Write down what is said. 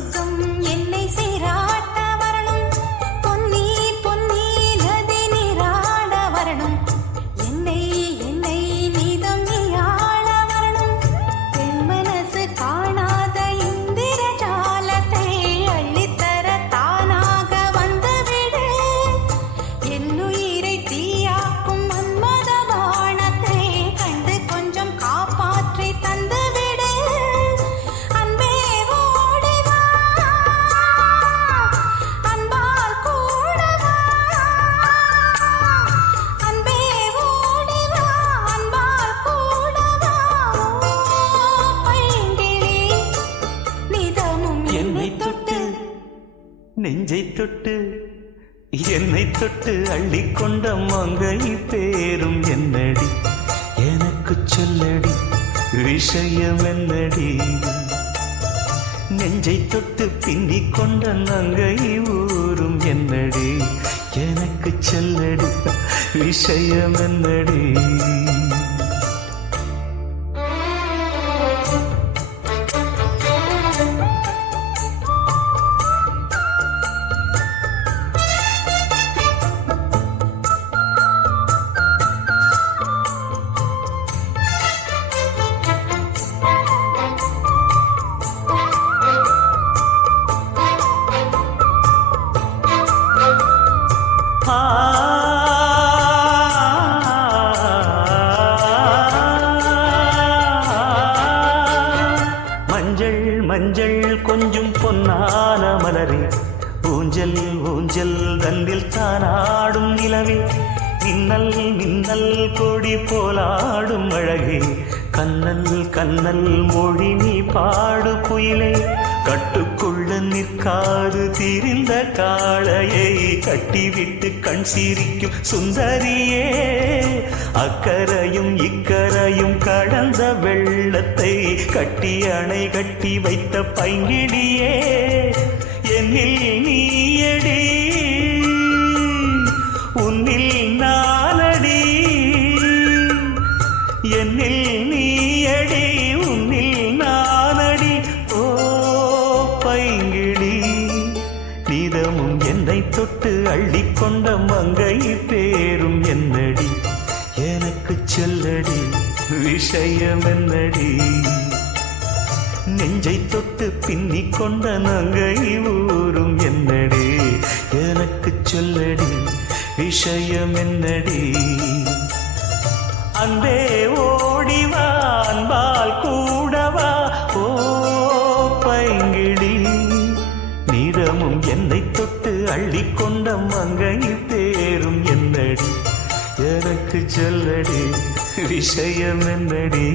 சொர்க்கம் என்னை சீராட்ட வரணும், பொன்னீர் பொன்னீர் நதி நீராட வரணும், என்னை என்னை நீதம் நீயாள வரணும், பெண் மனசு காணாத இந்திர ஜாலத்தை அள்ளித்தர தானாக வந்துவிடு, என்னுயிரை தீயாக்கும் மன்மத வானத்தை கண்டு கொஞ்சம் காப்பாற்றி தந்துவிடு, அன்பே ஓடிவா அன்பால் கூடவா, அன்பே ஓடிவா அன்பால் கூடவா, பைங்கிளி நிதமும் என்னை தொட்டு நெஞ்சை தொட்டு என்னை தொட்டு அள்ளிக்கொண்ட மங்கை பேரும் என்னடி, எனக்கு சொல்லடி விஷயம் என்னடி, நெஞ்சை தொட்டு பின்னிக் கொண்ட நங்கை ஊரும் என்னடி, எனக்கு சொல்லடி விஷயம் என்னடி. மஞ்சள் மஞ்சள் கொஞ்சம் பொன்னான மலரே, ஊஞ்சல் ஊஞ்சல் தந்தில் தானாடும் நிலவே, மின்னல் மின்னல் கொடி போலாடும் அழகே, கண்ணல் கண்ணல் மொழி நீ பாடு குயிலே, கட்டுக்குள்ள நிற்காது திரிந்த காளையை கட்டிவிட்டு கண் சிரிக்கும் சுந்தரியே, அக்கரையும் இக்கரையும் கடந்த வெள்ளத்தை கட்டி அணை கட்டி வைத்த பைங்கிடியே, என்னில் நீயடி உன்னில் நானடி, என்னில் நீயடி உன்னில் நானடி, ஓ பைங்கிடி நீதமும் என்னை தொட்டு அள்ளிக்கொண்ட மங்கை பேரும் என்னடி, எனக்கு சொல்லடி விஷயம் என்னடி, நெஞ்சை தொட்டு பின்னிக் கொண்ட நங்கை ஊரும் என்னடி, எனக்கு சொல்லடி விஷயம் என்னடி, அன்பே ஓடிவா அன்பால் கூடவா, ஓ பைங்கிடி நீதமும் என்னை தொட்டு அள்ளிக்கொண்ட மங்கை பேரும் என்னடி, எனக்கு சொல்லடி விஷயம் என்னடி.